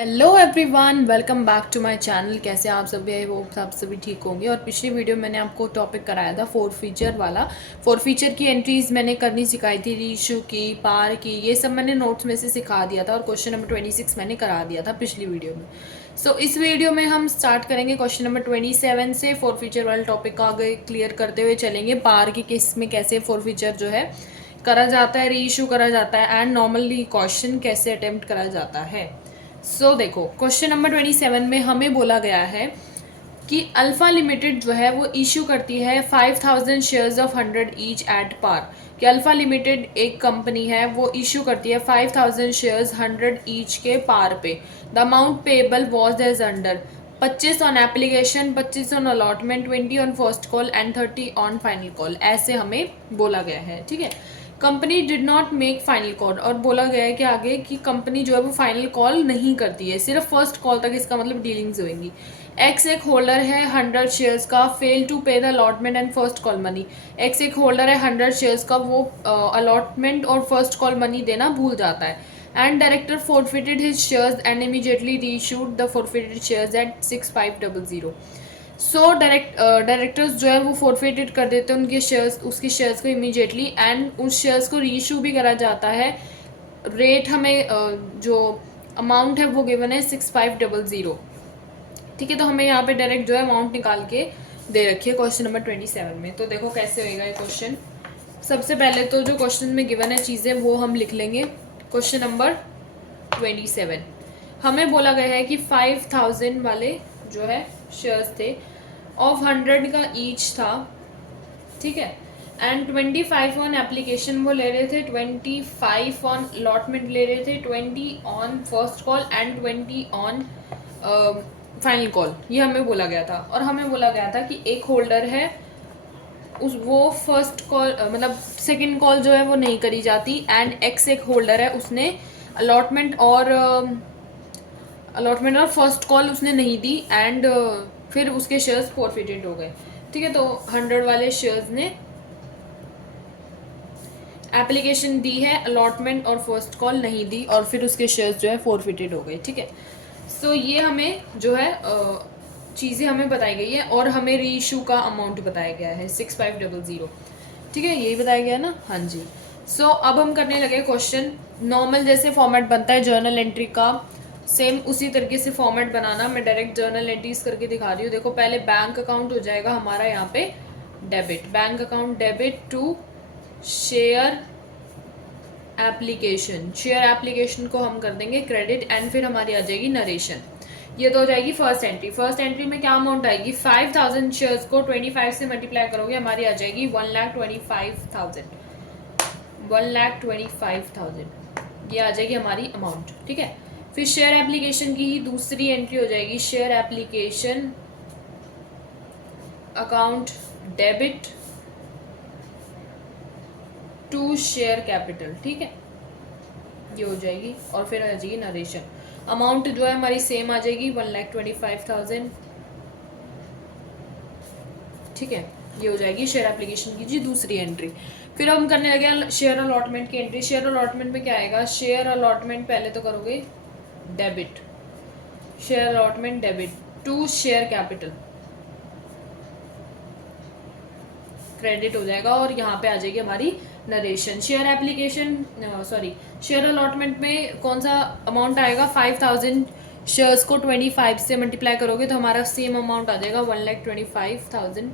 Hello everyone, welcome back to my channel. कैसे आप सभी है? वो आप सभी ठीक होंगे। और पिछली वीडियो मैंने आपको टॉपिक कराया था फोर फीचर वाला। फोर फीचर की एंट्रीज मैंने करनी सिखाई थी, रीशू की, पार की, ये सब मैंने नोट्स में से सिखा दिया था और क्वेश्चन नंबर 26 मैंने करा दिया था पिछली वीडियो में। सो इस वीडियो में हम स्टार्ट करेंगे क्वेश्चन नंबर 27 से। फोर फीचर वाले टॉपिक को आगे क्लियर करते हुए चलेंगे। पार की केस में कैसे फोर फीचर जो है करा जाता है, रीइशू करा जाता है, एंड नॉर्मली क्वेश्चन कैसे अटेम्प्ट करा जाता है। देखो, क्वेश्चन नंबर 27 में हमें बोला गया है कि अल्फा लिमिटेड जो है वो इशू करती है 5000 shares of 100 each at par. कि अल्फा लिमिटेड एक कंपनी है, वो इशू करती है 5000 शेयर्स 100 ईच के पार पे। The amount payable was as under: 25 on application, 25 on allotment, 20 on first call and 30 on final call. ऐसे हमें बोला गया है, ठीक है। Company did not make final call, और बोला गया है कि आगे की कंपनी जो है वो फाइनल कॉल नहीं करती है, सिर्फ फर्स्ट कॉल तक इसका मतलब डीलिंग्स होंगी। एक्स एक होल्डर है 100 शेयर्स का, फेल टू पे the allotment and first call money. X एक होल्डर है 100 शेयर्स का, वो अलॉटमेंट और फर्स्ट कॉल मनी देना भूल जाता है। And director forfeited his shares and immediately reissued the forfeited shares at 6500। Directors जो है वो फोरफिटेड कर देते हैं उनके शेयर्स, उसके शेयर्स को इमीडिएटली, एंड उस शेयर्स को रीइशू भी करा जाता है। रेट हमें जो अमाउंट है वो गिवन है 6500, ठीक है। तो हमें यहाँ पे डायरेक्ट जो है अमाउंट निकाल के दे रखी है क्वेश्चन नंबर 27 में। तो देखो कैसे होएगा ये क्वेश्चन। सबसे पहले तो जो क्वेश्चन में गिवन है चीज़ें वो हम लिख लेंगे। क्वेश्चन नंबर 27 हमें बोला गया है कि 5000 वाले जो है शेयर्स थे, ऑफ 100 का ईच था, ठीक है। एंड 25 ऑन एप्लीकेशन वो ले रहे थे, 25 ऑन अलॉटमेंट ले रहे थे, 20 on first call and 20 on final call. ये हमें बोला गया था। और हमें बोला गया था कि एक होल्डर है, उस वो फर्स्ट कॉल मतलब सेकंड कॉल जो है वो नहीं करी जाती, एंड एक्स एक होल्डर है, उसने अलॉटमेंट और फर्स्ट कॉल उसने नहीं दी, एंड फिर उसके शेयर्स फॉरफिटेड हो गए, ठीक है। तो 100 वाले शेयर्स ने एप्लीकेशन दी है, अलॉटमेंट और फर्स्ट कॉल नहीं दी, और फिर उसके शेयर्स जो है फॉरफिटेड हो गए, ठीक है। ये हमें जो है चीज़ें हमें बताई गई है, और हमें रीइशू का अमाउंट बताया गया है 6500, ठीक है। यही बताया गया ना, हाँ जी। अब हम करने लगे क्वेश्चन। नॉर्मल जैसे फॉर्मेट बनता है जर्नल एंट्री का, सेम उसी तरीके से फॉर्मेट बनाना। मैं डायरेक्ट जर्नल एंट्रीज करके दिखा रही हूँ। देखो, पहले बैंक अकाउंट हो जाएगा हमारा यहाँ पे debit, bank account debit to share application. Share application को हम कर देंगे क्रेडिट, एंड फिर हमारी आ जाएगी नरेशन। ये तो हो जाएगी फर्स्ट एंट्री। फर्स्ट एंट्री में क्या अमाउंट आएगी? 5000 शेयर्स को 25 से मल्टीप्लाई करोगे, हमारी आ जाएगी 1,25,000। 1,25,000 ये आ जाएगी हमारी अमाउंट, ठीक है। फिर शेयर एप्लीकेशन की ही दूसरी एंट्री हो जाएगी, share application account debit to share capital, ठीक है। ये हो जाएगी, और फिर आ जाएगी नरेशन। अमाउंट जो है हमारी सेम आ जाएगी 1,25,000, ठीक है। ये हो जाएगी शेयर एप्लीकेशन की जी दूसरी एंट्री। फिर हम करने लगे शेयर अलॉटमेंट की एंट्री। शेयर अलॉटमेंट में क्या आएगा? शेयर अलॉटमेंट पहले तो करोगे debit, share allotment debit to share capital, credit हो जाएगा, और यहाँ पे आ जाएगी हमारी narration. Share application share allotment में कौन सा अमाउंट आएगा? 5000 शेयर्स को 25 से मल्टीप्लाई करोगे तो हमारा सेम अमाउंट आ जाएगा 1,25,000।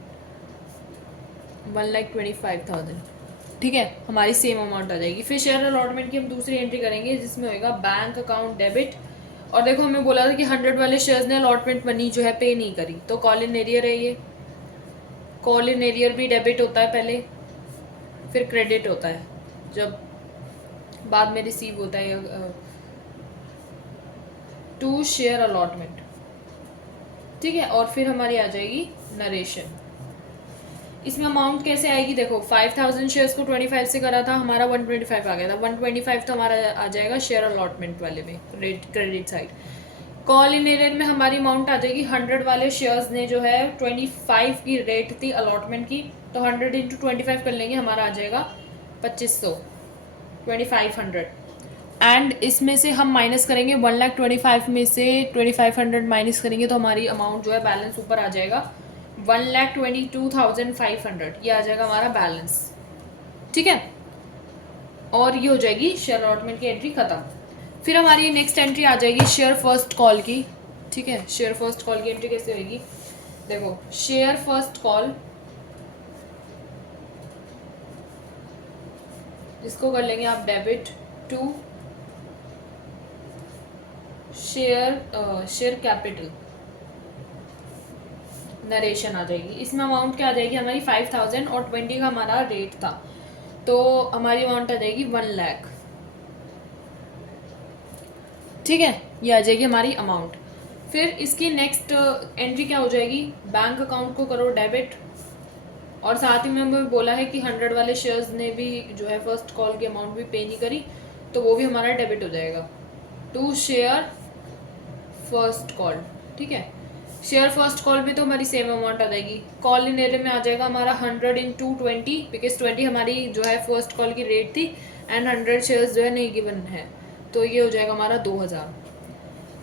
1,25,000, ठीक है, हमारी सेम अमाउंट आ जाएगी। फिर शेयर अलॉटमेंट की हम दूसरी एंट्री करेंगे, जिसमें होएगा बैंक अकाउंट डेबिट। और देखो, हमें बोला था कि 100 वाले शेयर्स ने अलॉटमेंट मनी जो है पे नहीं करी, तो कॉल इन एरियर है। ये कॉल इन एरियर भी डेबिट होता है पहले, फिर क्रेडिट होता है जब बाद में रिसीव होता है टू शेयर अलॉटमेंट, ठीक है। और फिर हमारी आ जाएगी नरेशन। इसमें अमाउंट कैसे आएगी? देखो, 5000 शेयर्स को 25 से करा था, हमारा 125 आ गया था। 125 तो हमारा आ जाएगा शेयर अलॉटमेंट वाले में, credit side. Call in arrear में हमारी अमाउंट आ जाएगी 100 वाले शेयर्स ने जो है 25 की रेट थी अलॉटमेंट की, तो 100 इंटू 25 कर लेंगे, हमारा आ जाएगा 2500, 2500। एंड इसमें से हम माइनस करेंगे 1,25,000 में से 2,500 माइनस करेंगे तो हमारी अमाउंट जो है बैलेंस ऊपर आ जाएगा 1,22,500, ये आ जाएगा हमारा बैलेंस। ठीक है, और ये हो जाएगी शेयर अलॉटमेंट की एंट्री खत्म। फिर हमारी नेक्स्ट एंट्री आ जाएगी शेयर फर्स्ट कॉल की। ठीक है, शेयर फर्स्ट कॉल की एंट्री कैसे होगी, देखो शेयर फर्स्ट कॉल, इसको कर लेंगे आप debit to share capital, narration आ जाएगी। इसमें अमाउंट क्या आ जाएगी हमारी 5,000 और 20 का हमारा रेट था, तो हमारी अमाउंट आ जाएगी 1 लाख। ठीक है, ये आ जाएगी हमारी अमाउंट। फिर इसकी नेक्स्ट एंट्री क्या हो जाएगी, बैंक अकाउंट को करो डेबिट, और साथ ही में हमें बोला है कि 100 वाले शेयर्स ने भी जो है फर्स्ट कॉल की अमाउंट भी पे नहीं करी, तो वो भी हमारा डेबिट हो जाएगा टू शेयर फर्स्ट कॉल। ठीक है, शेयर फर्स्ट कॉल भी तो हमारी सेम अमाउंट आ जाएगी। कॉल इन एरिया में आ जाएगा हमारा 100 इंटू 20, बिकॉज 20 हमारी जो है फर्स्ट कॉल की रेट थी एंड 100 शेयर्स जो है नहीं गिवन है, तो ये हो जाएगा हमारा 2,000।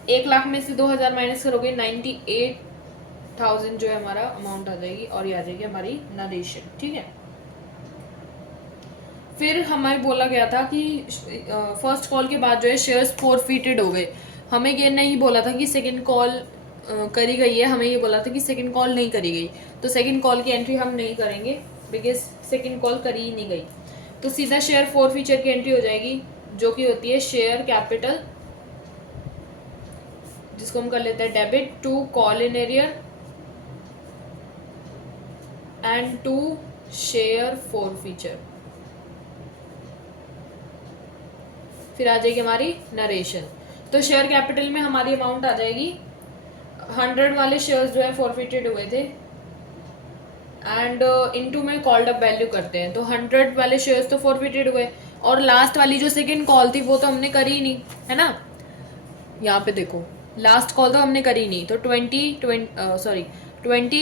1 लाख में से 2,000 माइनस करोगे 98,000 जो है हमारा अमाउंट आ जाएगी, और ये आ जाएगी हमारी नरेशन। ठीक है, फिर हमें बोला गया था कि फर्स्ट कॉल के बाद जो है शेयर्स फॉरफिटेड हो गए। हमें ये नहीं बोला था कि सेकंड कॉल करी गई है, हमें ये बोला था कि सेकंड कॉल नहीं करी गई, तो सेकंड कॉल की एंट्री हम नहीं करेंगे बिकॉज सेकंड कॉल करी ही नहीं गई। तो सीधा शेयर फॉरफीचर की एंट्री हो जाएगी, जो कि होती है शेयर कैपिटल, जिसको हम कर लेते हैं debit to call in arrear and to share forfeiture. फिर आ जाएगी हमारी नरेशन। तो शेयर कैपिटल में हमारी अमाउंट आ जाएगी 100 वाले शेयर्स जो है फॉरफिटेड हुए थे एंड इनटू में कॉल्ड अप वैल्यू करते हैं, तो 100 वाले शेयर्स तो फॉरफिटेड हुए, और लास्ट वाली जो सेकंड कॉल थी वो तो हमने करी ही नहीं, है ना। यहाँ पे देखो लास्ट कॉल तो हमने करी नहीं, तो 20,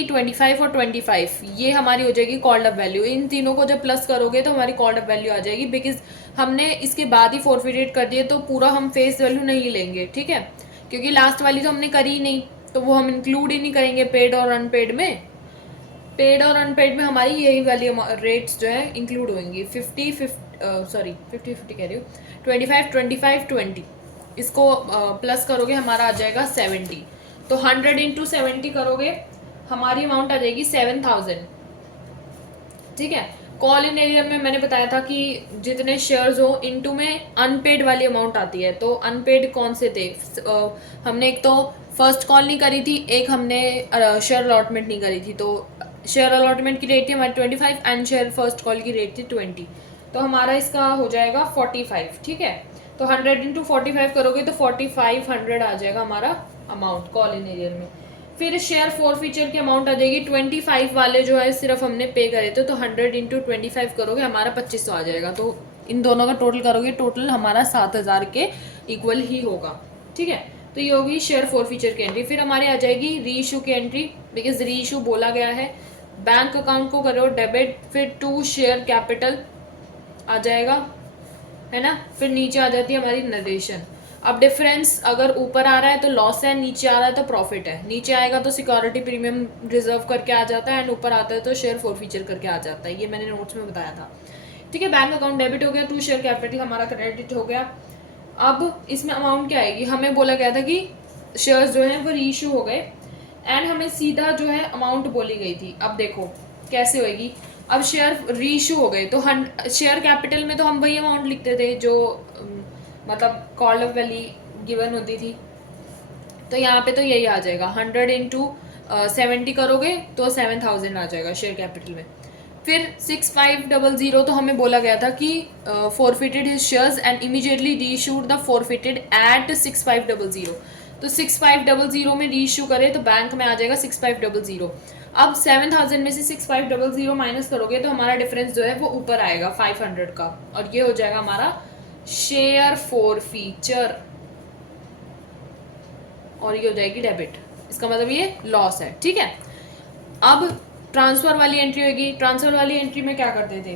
25 और 25 ये हमारी हो जाएगी कॉल्ड अप वैल्यू। इन तीनों को जब प्लस करोगे तो हमारी कॉल्ड अप वैल्यू आ जाएगी, बिकॉज हमने इसके बाद ही फॉरफिटेड कर दिए, तो पूरा हम फेस वैल्यू नहीं लेंगे। ठीक है, क्योंकि लास्ट वाली तो हमने करी ही नहीं, तो वो हम इंक्लूड ही नहीं करेंगे पेड और अनपेड में। पेड और अनपेड में हमारी यही वाली रेट्स जो है इंक्लूड होंगी। 50 कह रही हूँ, 25 25 20, इसको प्लस करोगे हमारा आ जाएगा 70, तो 100 इंटू 70 करोगे हमारी अमाउंट आ जाएगी 7,000। ठीक है, कॉल इन एरिया में मैंने बताया था कि जितने शेयर्स हो इनटू में अनपेड वाली अमाउंट आती है, तो अनपेड कौन से थे, हमने एक तो फर्स्ट कॉल नहीं करी थी, एक हमने शेयर अलॉटमेंट नहीं करी थी, तो शेयर अलॉटमेंट की रेट थी हमारी 25 एंड शेयर फर्स्ट कॉल की रेट थी 20, तो हमारा इसका हो जाएगा 45। ठीक है, तो 100 इंटू 45 करोगे तो 4,500 आ जाएगा हमारा अमाउंट कॉल इन एरियर में। फिर शेयर फॉरफीचर की अमाउंट आ जाएगी 25 वाले जो है सिर्फ हमने पे करे थे, तो 100 इंटू 25 करोगे हमारा 2,500 आ जाएगा, तो इन दोनों का टोटल करोगे टोटल हमारा 7,000 के इक्वल ही होगा। ठीक है, तो ये होगी शेयर फॉरफीचर की एंट्री। फिर हमारी आ जाएगी री इशू की एंट्री, बिकॉज री इशू बोला गया है। बैंक अकाउंट को करो डेबिट, फिर टू शेयर कैपिटल आ जाएगा, है ना। फिर नीचे आ जाती है हमारी नरेशन। अब डिफरेंस अगर ऊपर आ रहा है तो लॉस है, नीचे आ रहा है तो प्रॉफिट है। नीचे आएगा तो सिक्योरिटी प्रीमियम रिजर्व करके आ जाता है एंड ऊपर आता है तो शेयर फॉरफीचर करके आ जाता है, ये मैंने नोट्स में बताया था। ठीक है, बैंक अकाउंट डेबिट हो गया, टू शेयर कैपिटल हमारा क्रेडिट हो गया। अब इसमें अमाउंट क्या आएगी, हमें बोला गया था कि शेयर्स जो हैं वो रीइशू हो गए एंड हमें सीधा जो है अमाउंट बोली गई थी। अब देखो कैसे होएगी, अब शेयर रीइशू हो गए तो शेयर कैपिटल में तो हम वही अमाउंट लिखते थे जो मतलब कॉल अप वाली गिवन होती थी, तो यहाँ पे तो यही आ जाएगा 100 इंटू 70 करोगे तो 7,000 आ जाएगा शेयर कैपिटल में। फिर 6500 तो हमें बोला गया था कि forfeited his shares and immediately reissued the forfeited at 6500, तो 6500 में रीइशू करे तो बैंक में आ जाएगा 6500। अब 7,000 में से 6500 माइनस करोगे तो हमारा डिफरेंस जो है वो ऊपर आएगा 500 का, और ये हो जाएगा हमारा शेयर फॉरफीचर, और ये हो जाएगी डेबिट। इसका मतलब ये लॉस है। ठीक है, अब ट्रांसफर वाली एंट्री होगी। ट्रांसफर वाली एंट्री में क्या करते थे,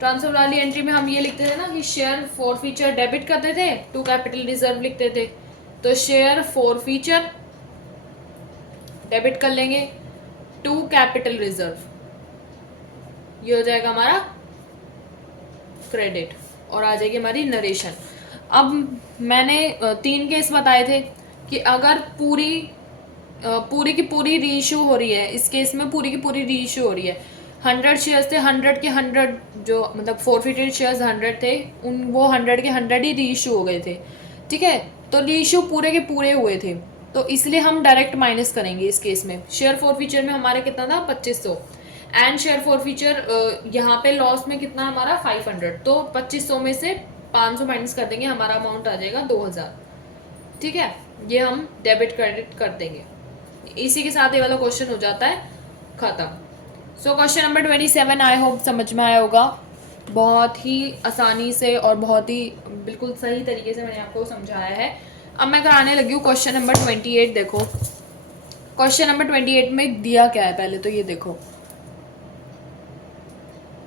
ट्रांसफर वाली एंट्री में हम ये लिखते थे ना कि शेयर फॉर फीचर डेबिट करते थे, टू कैपिटल रिजर्व लिखते थे। तो शेयर फॉर फीचर डेबिट कर लेंगे, टू कैपिटल रिजर्व ये हो जाएगा हमारा क्रेडिट और आ जाएगी हमारी नरेशन। अब मैंने 3 केस बताए थे कि अगर पूरी की पूरी रीइशू हो रही है, इस केस में पूरी की पूरी रीइशू हो रही है, 100 शेयर्स थे, 100 के 100 जो मतलब फोरफिटेड शेयर्स 100 थे, वो 100 के 100 ही रीइशू हो गए थे। ठीक है, तो रीइशू पूरे के पूरे हुए थे, तो इसलिए हम डायरेक्ट माइनस करेंगे इस केस में। शेयर फॉर फीचर में हमारा कितना था 2500 एंड शेयर फॉर फीचर यहाँ पे लॉस में कितना हमारा 500, तो 2500 में से 500 माइनस कर देंगे, हमारा अमाउंट आ जाएगा 2000। ठीक है, ये हम डेबिट क्रेडिट कर देंगे। इसी के साथ ये वाला क्वेश्चन हो जाता है खत्म। So question number 27 I hope समझ में आया होगा। बहुत ही आसानी से और बहुत ही बिल्कुल सही तरीके से मैंने आपको समझाया है। अब मैं कराने लगी हूँ क्वेश्चन नंबर 28। देखो क्वेश्चन नंबर 28 में दिया क्या है, पहले तो ये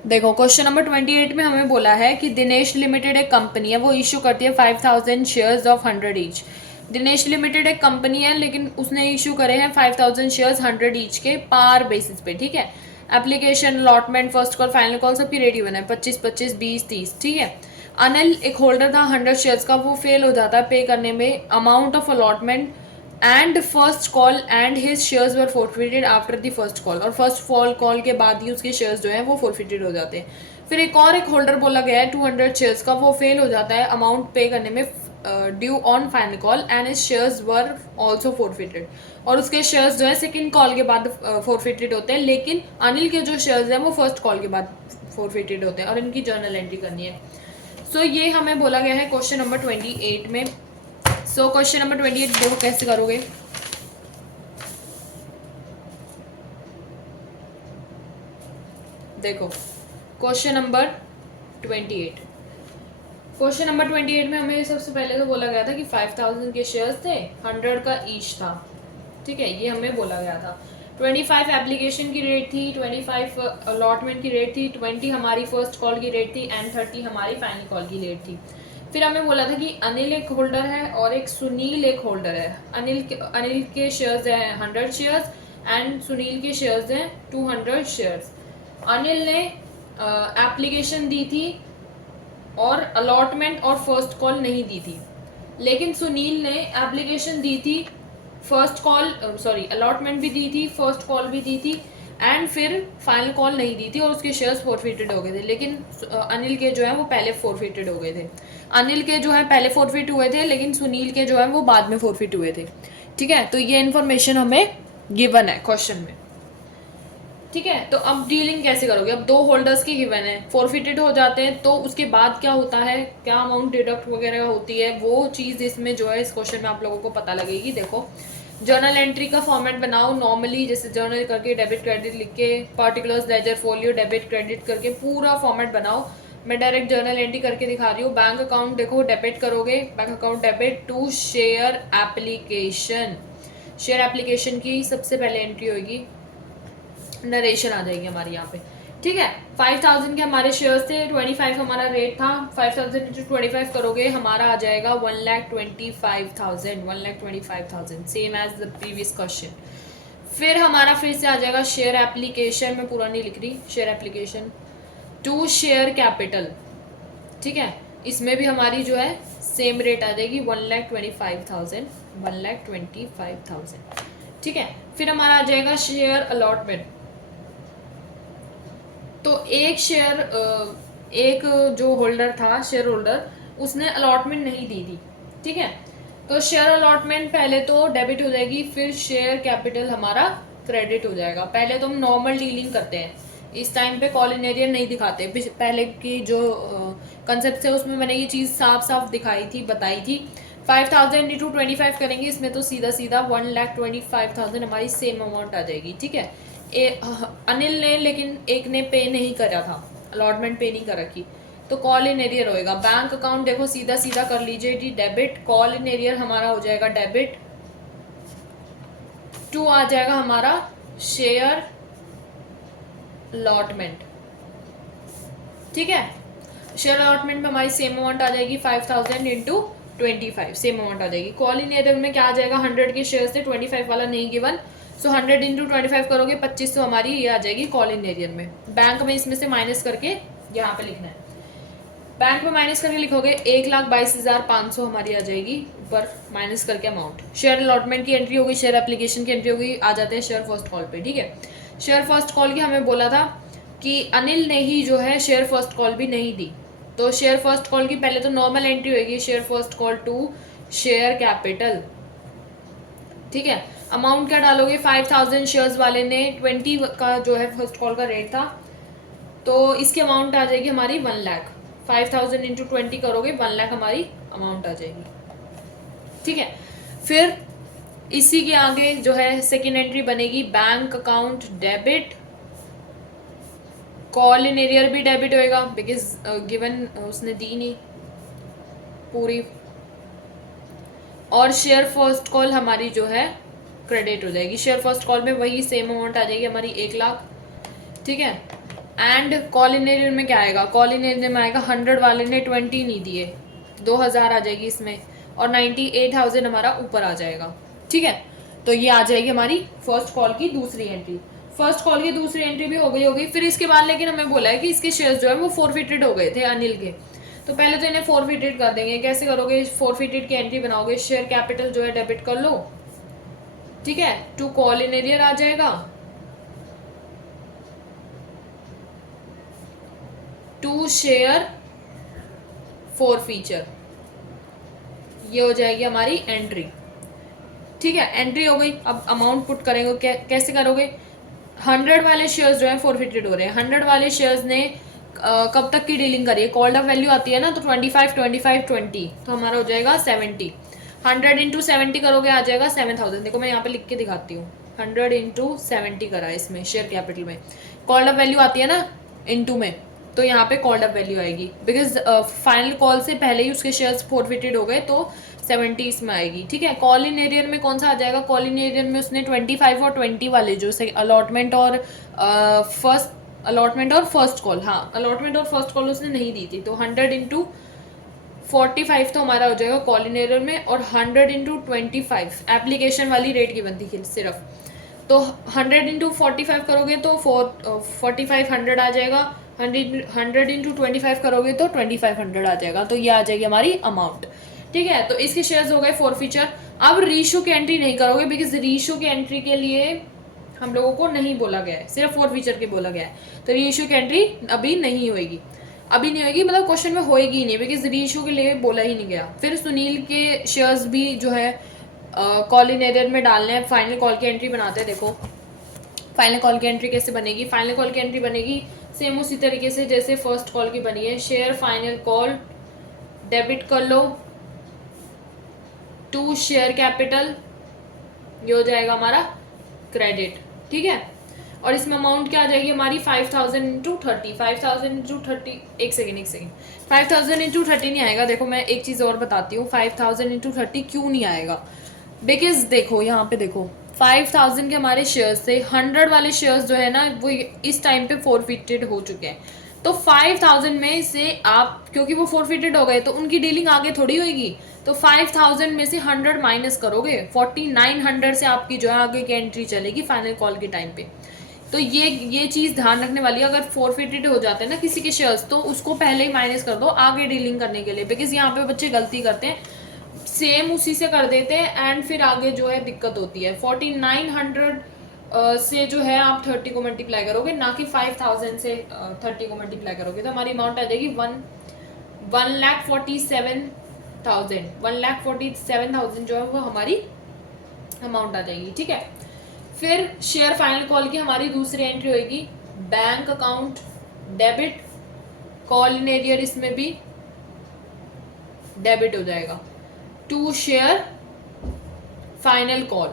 देखो क्वेश्चन नंबर 28 में हमें बोला है कि दिनेश लिमिटेड एक कंपनी है, वो इशू करती है 5000 shares of 100 each. Dinesh limited एक कंपनी है लेकिन उसने इशू करे हैं 5000 शेयर्स 100 ईच के पार बेसिस पे। ठीक है, application allotment first call final call सबकी रेट गिवन है 25 25 20 30। ठीक है, अनिल एक होल्डर था 100 शेयर्स का, वो फेल हो जाता है पे करने में, amount of allotment and first call and his shares were forfeited after the first call, और फर्स्ट कॉल के बाद ही उसके शेयर्स जो हैं वो फोरफिटेड हो जाते हैं। फिर एक होल्डर बोला गया है 200 शेयर्स का, वो फेल हो जाता है अमाउंट पे करने में due on final call and his shares were also forfeited, और उसके शेयर्स जो है सेकेंड कॉल के बाद फोरफिटेड होते हैं, लेकिन अनिल के जो शेयर्स हैं वो फर्स्ट कॉल के बाद फोरफिटेड होते हैं, और इनकी जर्नल एंट्री करनी है। सो ये हमें बोला गया है क्वेश्चन नंबर 28 में। सो क्वेश्चन नंबर 28 देखो कैसे करोगे। देखो क्वेश्चन नंबर 28, क्वेश्चन नंबर 28 में हमें सबसे पहले तो बोला गया था कि 5000 के शेयर्स थे, 100 का ईच था। ठीक है, ये हमें बोला गया था। 25 एप्लीकेशन की रेट थी, 25 अलॉटमेंट की रेट थी, 20 हमारी फर्स्ट कॉल की रेट थी एंड 30 हमारी फाइनल कॉल की रेट थी। फिर हमें बोला था कि अनिल एक होल्डर है और एक सुनील एक होल्डर है। अनिल के शेयर्स हैं 100 शेयर्स एंड सुनील के शेयर्स हैं 200 शेयर्स। अनिल ने एप्लीकेशन दी थी और अलॉटमेंट और फर्स्ट कॉल नहीं दी थी, लेकिन सुनील ने एप्लीकेशन दी थी, फर्स्ट कॉल अलॉटमेंट भी दी थी, फर्स्ट कॉल भी दी थी एंड फिर फाइनल कॉल नहीं दी थी, और उसके शेयर्स फोरफिटेड हो गए थे। लेकिन अनिल के जो है वो पहले फोरफिटेड हो गए थे। अनिल के जो है पहले फोरफिट हुए थे, लेकिन सुनील के जो है वो बाद में फोरफिट हुए थे। ठीक है, तो ये इन्फॉर्मेशन हमें गिवन है क्वेश्चन में। ठीक है, तो अब डीलिंग कैसे करोगे। अब 2 होल्डर्स की गिवन है, फोरफिटेड हो जाते हैं, तो उसके बाद क्या होता है, क्या अमाउंट डिडक्ट वगैरह होती है, वो चीज़ इसमें जो है इस क्वेश्चन में आप लोगों को पता लगेगी। देखो जर्नल एंट्री का फॉर्मेट बनाओ नॉर्मली, जैसे जर्नल करके डेबिट क्रेडिट लिख के, particulars ledger folio debit credit करके पूरा फॉर्मेट बनाओ। मैं डायरेक्ट जर्नल एंट्री करके दिखा रही हूँ। बैंक अकाउंट देखो डेबिट करोगे, bank account debit to share application. Share application की सबसे पहले एंट्री होगी, नरेशन आ जाएगी हमारी यहाँ पे। ठीक है, 5000 के हमारे शेयर्स थे, 25 हमारा रेट था, 5000 इंटू 25 करोगे हमारा आ जाएगा 1,25,000, 1,25,000 same as the previous question. फिर हमारा फिर से आ जाएगा शेयर एप्लीकेशन, मैं पूरा नहीं लिख रही, share application to share capital. ठीक है, इसमें भी हमारी जो है सेम रेट आ जाएगी 1,25,000, 1,25,000। ठीक है, फिर हमारा आ जाएगा शेयर अलॉटमेंट। तो एक जो होल्डर था शेयर होल्डर, उसने अलॉटमेंट नहीं दी थी। ठीक है, तो शेयर अलॉटमेंट पहले तो डेबिट हो जाएगी, फिर शेयर कैपिटल हमारा क्रेडिट हो जाएगा। पहले तो हम नॉर्मल डीलिंग करते हैं, इस टाइम पे कॉल इन एरियर नहीं दिखाते। पहले की जो कंसेप्ट है उसमें मैंने ये चीज़ साफ साफ दिखाई थी, बताई थी। 5000 इंटू 25 करेंगे, इसमें तो सीधा सीधा 1,25,000 हमारी सेम अमाउंट आ जाएगी। ठीक है, अनिल ने लेकिन एक ने पे नहीं करा था, अलॉटमेंट पे नहीं कर रखी, तो कॉल इन एरियर होएगा। बैंक अकाउंट देखो सीधा सीधा कर लीजिए जी, डेबिट, कॉल इन एरियर हमारा हो जाएगा डेबिट टू आ जाएगा हमारा शेयर अलॉटमेंट। ठीक है। शेयर अलॉटमेंट में हमारी सेम अमाउंट आ जाएगी 5000 इंटू 25, सेम अमाउंट आ जाएगी। कॉल इन एरियर में क्या आ जाएगा, 100 के शेयर थे, 25 वाला नहीं गिवन, सो 100 इंटू 25 करोगे 25, तो हमारी ये आ जाएगी कॉल इन एरियर में। बैंक में इसमें से माइनस करके यहाँ पे लिखना है, बैंक में माइनस करके लिखोगे 1,22,500 हमारी आ जाएगी ऊपर माइनस करके अमाउंट। शेयर अलॉटमेंट की एंट्री होगी, शेयर एप्लीकेशन की एंट्री होगी, आ जाते हैं शेयर फर्स्ट कॉल पे। ठीक है, शेयर फर्स्ट कॉल की हमें बोला था कि अनिल ने ही जो है शेयर फर्स्ट कॉल भी नहीं दी, तो शेयर फर्स्ट कॉल की पहले तो नॉर्मल एंट्री होगी, share first call to share capital. ठीक है, अमाउंट क्या डालोगे, 5000 शेयर्स वाले ने 20 का जो है फर्स्ट कॉल का रेट था, तो इसकी अमाउंट आ जाएगी हमारी 1 लाख। 5000 इंटू 20 करोगे 1 लाख हमारी अमाउंट आ जाएगी। ठीक है, फिर इसी के आगे जो है सेकेंड एंट्री बनेगी bank account debit, call in arrear भी डेबिट होएगा बिकॉज गिवन उसने दी नहीं पूरी, और शेयर फर्स्ट कॉल हमारी जो है क्रेडिट हो जाएगी। शेयर फर्स्ट कॉल में वही सेम अमाउंट आ जाएगी हमारी 1 लाख। ठीक है, एंड कॉल इन एरियर में क्या आएगा, कॉल इन एरियर में आएगा 100 वाले ने 20 नहीं दिए, 2000 आ जाएगी इसमें, और 98,000 हमारा ऊपर आ जाएगा। ठीक है, तो ये आ जाएगी हमारी फर्स्ट कॉल की दूसरी एंट्री। फर्स्ट कॉल की दूसरी एंट्री भी हो गई। फिर इसके बाद लेकिन हमें बोला है कि इसके शेयर्स जो है वो फॉरफिटेड हो गए थे अनिल के, तो पहले तो इन्हें फॉरफिटेड कर देंगे। कैसे करोगे, फॉरफिटेड की एंट्री बनाओगे, शेयर कैपिटल जो है डेबिट कर लो। ठीक है, टू कॉल इन एरियर आ जाएगा, टू शेयर फॉरफीचर, ये हो जाएगी हमारी एंट्री। ठीक है, एंट्री हो गई। अब अमाउंट पुट करेंगे, कैसे करोगे, 100 वाले शेयर्स जो है फॉरफिटेड हो रहे हैं। 100 वाले शेयर्स ने कब तक की डीलिंग करी है, कॉल्ड अप वैल्यू आती है ना, तो 25 25 20, तो हमारा हो जाएगा 70। 100 इंटू 70 करोगे आ जाएगा 7000। देखो मैं यहाँ पे लिख के दिखाती हूँ, 100 इंटू 70 करा है इसमें शेयर कैपिटल में, कॉल्ड अप वैल्यू आती है ना इंटू में, तो यहाँ पे कॉल्ड अप वैल्यू आएगी बिकॉज फाइनल कॉल से पहले ही उसके शेयर्स फॉरफिटेड हो गए, तो 70 इसमें आएगी। ठीक है, कॉल इन एरियर में कौन सा आ जाएगा, कॉल इन एरियर में उसने 25 और 20 वाले जो से अलॉटमेंट और फर्स्ट कॉल, हाँ अलॉटमेंट और फर्स्ट कॉल उसने नहीं दी थी, तो 100 इंटू 45 तो हमारा हो जाएगा कॉल इन एरियर में, और 100 इंटू 25 एप्लीकेशन वाली रेट की बनती थी सिर्फ, तो 100 इंटू 45 करोगे तो 4500 आ जाएगा, 100 इंटू 25 करोगे तो 2500 आ जाएगा, तो ये आ जाएगी हमारी अमाउंट। ठीक है, तो इसके शेयर्स हो गए फॉरफीचर। अब रीशू की एंट्री नहीं करोगे बिकॉज रीशू की एंट्री के लिए हम लोगों को नहीं बोला गया है, सिर्फ फॉरफीचर के बोला गया है, तो रीशू की एंट्री अभी नहीं होगी, मतलब क्वेश्चन में होएगी ही नहीं बिकॉज रीशू के लिए बोला ही नहीं गया। फिर सुनील के शेयर्स भी जो है कॉल इन एरियर में डालने हैं, फाइनल कॉल की एंट्री बनाते हैं। देखो फाइनल कॉल की एंट्री कैसे बनेगी, फाइनल कॉल की एंट्री बनेगी सेम उसी तरीके से जैसे फर्स्ट कॉल की बनी है, शेयर फाइनल कॉल डेबिट कर लो टू शेयर कैपिटल, ये हो जाएगा हमारा क्रेडिट। ठीक है, और इसमें अमाउंट क्या आ जाएगी हमारी 5000 इंटू 30, 5000 इंटू 30, एक सेकेंड 5000 इंटू 30 नहीं आएगा। देखो मैं एक चीज़ और बताती हूँ, 5000 इंटू 30 क्यों नहीं आएगा, बिकॉज देखो यहाँ पे देखो 5000 के हमारे शेयर्स थे, 100 वाले शेयर्स जो है ना वो इस टाइम पे फॉरफिटेड हो चुके हैं, तो 5000 में से आप क्योंकि वो फॉरफिटेड हो गए तो उनकी डीलिंग आगे थोड़ी होगी, तो 5000 में से 100 माइनस करोगे, 4900 से आपकी जो है आगे की एंट्री चलेगी फाइनल कॉल के टाइम पे। तो ये चीज़ ध्यान रखने वाली है, अगर फॉरफिटेड हो जाते हैं ना किसी के शेयर्स तो उसको पहले ही माइनस कर दो आगे डीलिंग करने के लिए, बिकॉज यहाँ पे बच्चे गलती करते हैं, सेम उसी से कर देते हैं एंड फिर आगे जो है दिक्कत होती है। 4900 से जो है आप 30 को मल्टीप्लाई करोगे, ना कि 5000 से 30 को मल्टीप्लाई करोगे, तो हमारी अमाउंट आ जाएगी 1,47,000 जो है वो हमारी अमाउंट आ जाएगी। ठीक है, फिर शेयर फाइनल कॉल की हमारी दूसरी एंट्री होगी bank account debit, call in arrear इसमें भी डेबिट हो जाएगा टू शेयर फाइनल कॉल।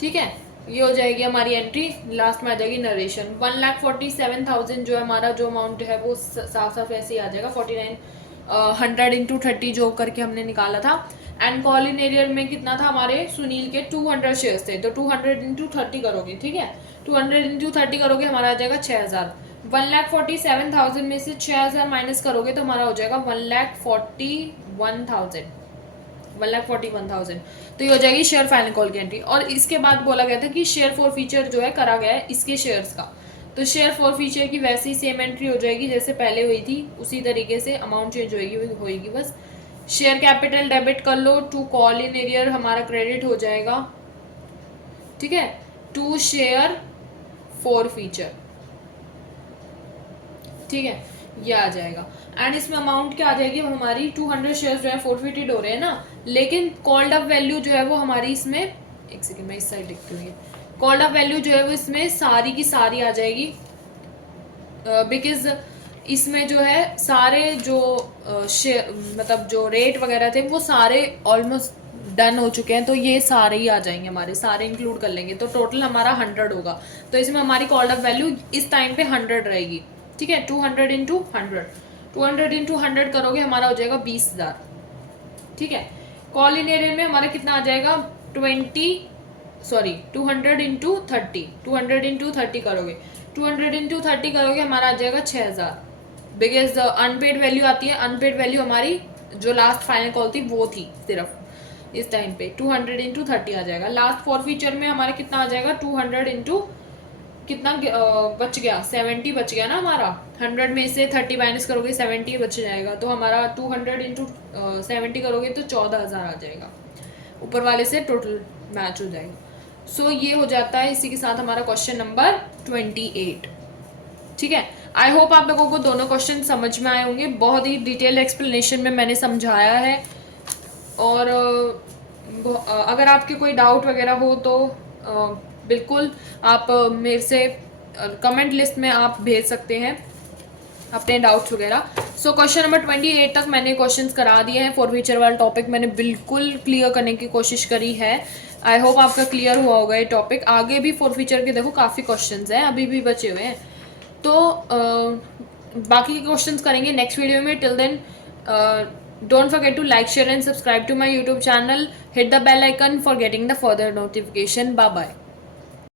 ठीक है, ये हो जाएगी हमारी एंट्री, लास्ट में आ जाएगी नरेशन। 1,47,000 जो हमारा जो अमाउंट है वो साफ साफ ऐसे ही आ जाएगा, 100 इंटू 30 जो करके हमने निकाला था। एंड कॉल इन एरियर में कितना था हमारे सुनील के 200 शेयर्स थे, तो 200 इंटू 30 करोगे। ठीक है, 200 इंटू 30 करोगे हमारा आ जाएगा 6000। 1,47,000 में से 6,000 माइनस करोगे तो हमारा हो जाएगा 1,41,000। 1,41,000 तो ये हो जाएगी शेयर फाइनल कॉल की एंट्री। और इसके बाद बोला गया था कि शेयर फॉर फीचर जो है करा गया है इसके शेयर्स का, तो शेयर फॉर फीचर की वैसे ही सेम एंट्री हो जाएगी जैसे पहले हुई थी, उसी तरीके से अमाउंट चेंज होएगी बस। शेयर कैपिटल डेबिट कर लो, टू कॉल इन एरियर हमारा क्रेडिट हो जाएगा, ठीक है, टू शेयर फॉर फीचर, ठीक है, ये आ जाएगा। एंड इसमें अमाउंट क्या आ जाएगी हमारी, 200 शेयर्स जो है फोरफिटेड हो रहे हैं ना, लेकिन कॉल्ड अप वैल्यू जो है वो हमारी इसमें, एक सेकेंड मैं इस साइड लिखती हूँ, कॉल्ड अप वैल्यू जो है वो इसमें सारी की सारी आ जाएगी, बिकॉज इसमें जो है सारे जो शेयर मतलब जो रेट वगैरह थे वो सारे ऑलमोस्ट डन हो चुके हैं, तो ये सारे ही आ जाएंगे हमारे, सारे इंक्लूड कर लेंगे तो टोटल हमारा 100 होगा। तो इसमें हमारी कॉल्ड अप वैल्यू इस टाइम पे 100 रहेगी, ठीक है। 200 इंटू 100, 200 इंटू 100 करोगे हमारा हो जाएगा 20,000, ठीक है। कॉल इन एरियर में हमारा कितना आ जाएगा 200 इंटू 30, 200 इंटू 30 करोगे, 200 इंटू 30 करोगे हमारा आ जाएगा 6,000, बिकॉज अनपेड वैल्यू आती है, अनपेड वैल्यू हमारी जो लास्ट फाइनल कॉल थी वो थी सिर्फ इस टाइम पे। 200 इंटू 30 आ जाएगा। लास्ट फॉर फीचर में हमारा कितना आ जाएगा 200 इंटू कितना बच गया, 70 बच गया ना हमारा, 100 में से 30 माइनस करोगे 70 बच जाएगा, तो हमारा 200 इंटू 70 करोगे तो 14,000 आ जाएगा, ऊपर वाले से टोटल मैच हो जाएगा। सो ये हो जाता है, इसी के साथ हमारा क्वेश्चन नंबर 28, ठीक है। आई होप आप लोगों को दोनों क्वेश्चन समझ में आए होंगे, बहुत ही डिटेल एक्सप्लेनेशन में मैंने समझाया है। और अगर आपके कोई डाउट वगैरह हो तो बिल्कुल आप मेरे से कमेंट लिस्ट में आप भेज सकते हैं अपने डाउट्स वगैरह। सो क्वेश्चन नंबर 28 तक मैंने क्वेश्चंस करा दिए हैं। फॉर फ्यूचर वाला टॉपिक मैंने बिल्कुल क्लियर करने की कोशिश करी है। आई होप आपका क्लियर हुआ होगा ये टॉपिक। आगे भी फॉर फ्यूचर के देखो काफ़ी क्वेश्चंस हैं, अभी भी बचे हुए हैं, तो बाकी के क्वेश्चंस करेंगे नेक्स्ट वीडियो में। Till then don't forget to like, share and subscribe to my YouTube channel. Hit the bell icon for getting the further notification. Bye bye.